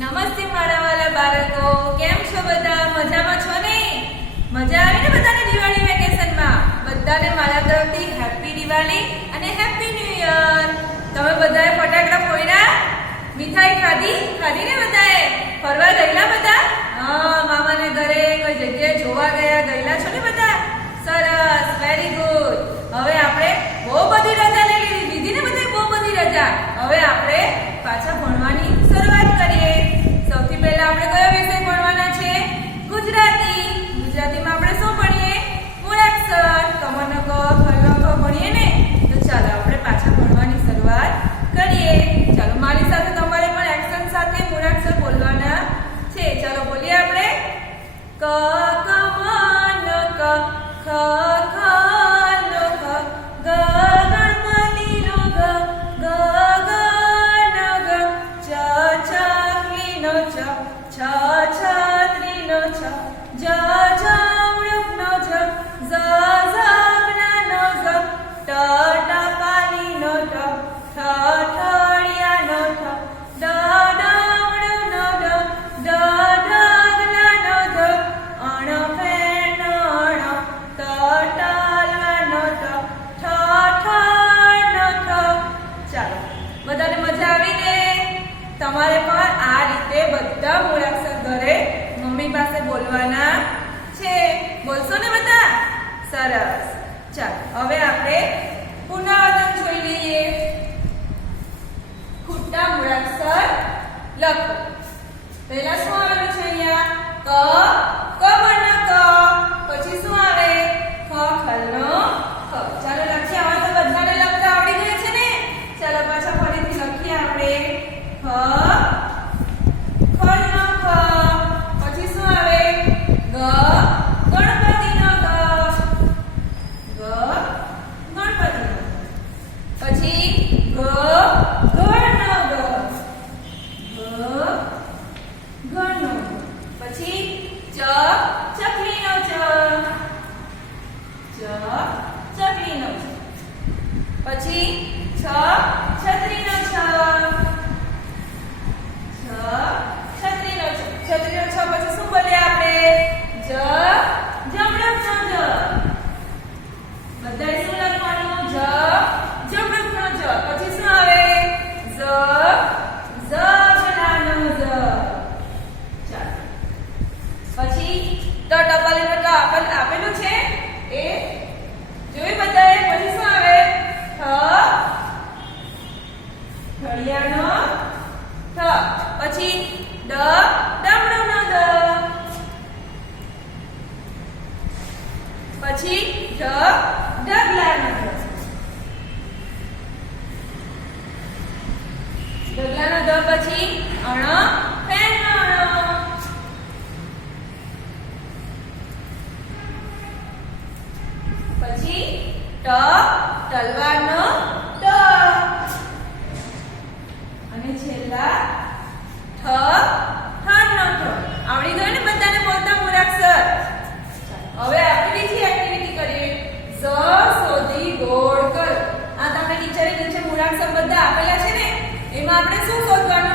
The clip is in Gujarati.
નમસ્તે મારા વાલા બાળકો, કેમ છો બધા? મજામાં છો ને? મજા આવી ને બધાને દિવાળી વેકેશનમાં? બધાને મારા તરફથી હેપી દિવાળી અને હેપી ન્યૂ યર. તમે બધાએ ફટાકડા ફોડ્યા? મીઠાઈ ખાધી ને બધાએ? ફરવા ગયેલા બધા? હા, મામાને ઘરે કોઈ જગ્યાએ જોવા ગયેલા છો ને બધા? સરસ, વેરી ગુડ. હવે આપણે બહુ બધી રજા લીધી ને બધાએ, બહુ બધી રજા. હવે આપણે પાછા ભણવાની શરૂઆત કરીએ. સૌથી પહેલા આપણે કયો વિષય ભણવાના છે? ગુજરાતી. ગુજરાતીમાં આપણે શું ભણીએ? મૂળાક્ષર. કમરનો ક, ખરનો ખ ભણીએ ને? તો ચાલો આપણે પાછા ભણવાની શરૂઆત કરીએ. ચાલો મારી સાથે તમારે પણ એક્શન સાથે મૂળાક્ષર બોલવાના છે. ચાલો બોલીએ આપણે. ક કમરનો ક, ખ ખરનો ખ, ગ ગણપતિનો ગ, ગ ગણનો ગ, ચ ચકલીનો ચ, છ છત્રીનો છ, જ જમરૂખનો જ, ઝ ઝબલાનો ઝ, ટ ટપાલીનો ટ, ઠ ઠળિયાનો ઠ, ડ ડમરૂનો ડ, ઢ ઢગલાનો ધ, અણ ફેણનો અણ, ત ટલવાનો ટ, ઠ ઠળનો ઠ. ચાલો, બધાને મજા આવી ને? તમારે પણ આ રીતે બધા મૂળાક્ષર ઘરે મમ્મી પાસે બોલવાના છે. બોલશો ને બધા? સરસ. ચાલો હવે આપણે પુનરાવર્તન જોઈ લઈએ. ખોટા મૂળાક્ષર લખો. પહેલા શું આવેલું છે અહીંયા? ક કમરનો ક, પછી શું આવે? ખ ખલનો ખ. ચાલો લખીએ. હવે તો બધાને લખતા આવડી ગયું છે ને? ચાલો પાછા ફરીથી લખીએ આપણે. ખ ખલનો ખ, પછી શું આવે? ગ ગણપતિનો ગ, ગ ગણપતિનો. પછી ગ ઘરનો ગ, ગ ઘરનો. પછી ચ ચકલીનો ચ, ચ ચકલીનો ચ. પછી છ છત્રીનો છ, છ છત્રીનો છ. છત્રીનો છ પછી શું બોલીએ આપણે? જ જમરૂખનો જ. બધાએ શું લખવાનું? જ જમરૂખનો જ. પછી શું આવે? ઝ ઝબલાનો ઝ. ચાલો. પછી ટ ટપાલીનો ટ આપેલું છે એ જોઈ બધાએ. પછી શું આવે? ઠ ઠળિયાનો ઠ. પછી ડ ડમરૂનો ડ. પછી ઢ ઢગલાનો ઢ. ઢગલાનો ઢ. પછી અણ ફેણનો અણ. પછી ટ તલવારનો ટ. અને છેલ્લા ઠ ઠણનો ઠ. આવડી ગયું ને બધાને બોલતા મૂળાક્ષર? હવે આપણે બીજી એક્ટિવિટી કરીએ. ઝ શોધી ગોળ કર. આ તમને ટીચરે નીચે મૂળાક્ષર બધા આપેલા છે ને? એમાં આપણે શું શોધવાનું?